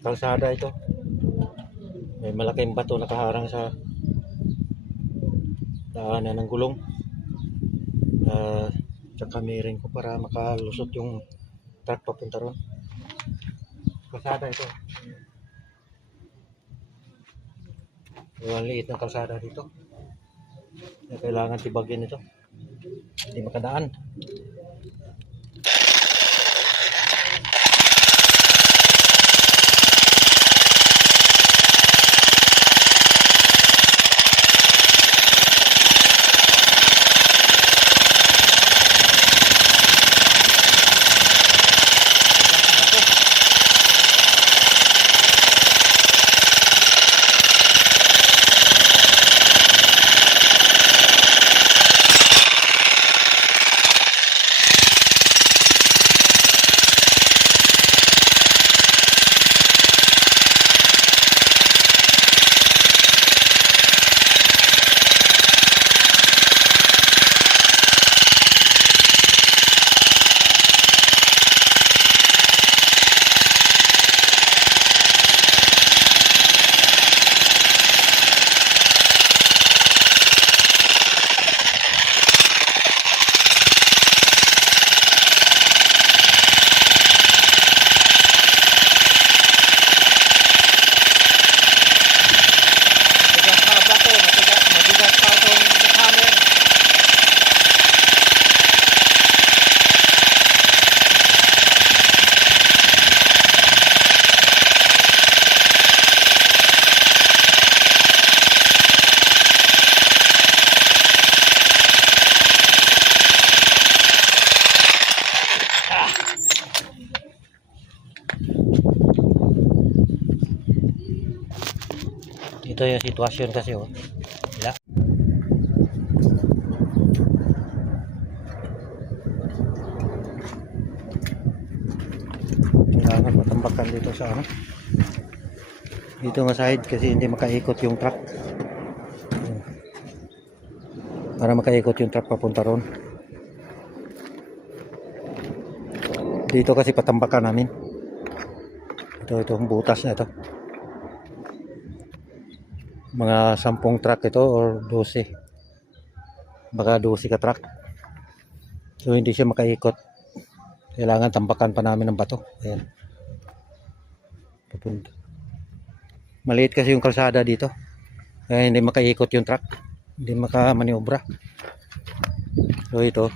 kalsada ito. May malaking bato nakaharang sa daanan ng gulong. Tsaka miring ko para makalusot yung truck papunta ron. Kalsada ito. Ang liit ng kalsada dito. Kailangan tibagin ito. Hindi makadaan. Ito yung sitwasyon kasi oh. Wala. Kailangan matambakan dito sa ano. Dito nga side kasi hindi makaikot yung truck. Para makaikot yung truck papunta ron. Dito kasi patambakan namin. Itong butas na ito. Mga 10 truck ito or 12. Baka 12 ka truck. So hindi siya makaikot. Kailangan tambakan pa namin ng bato. Ayan. Papunta. Maliit kasi yung kalsada dito. Kaya hindi makaikot yung truck. Hindi makamaniobra. So ito.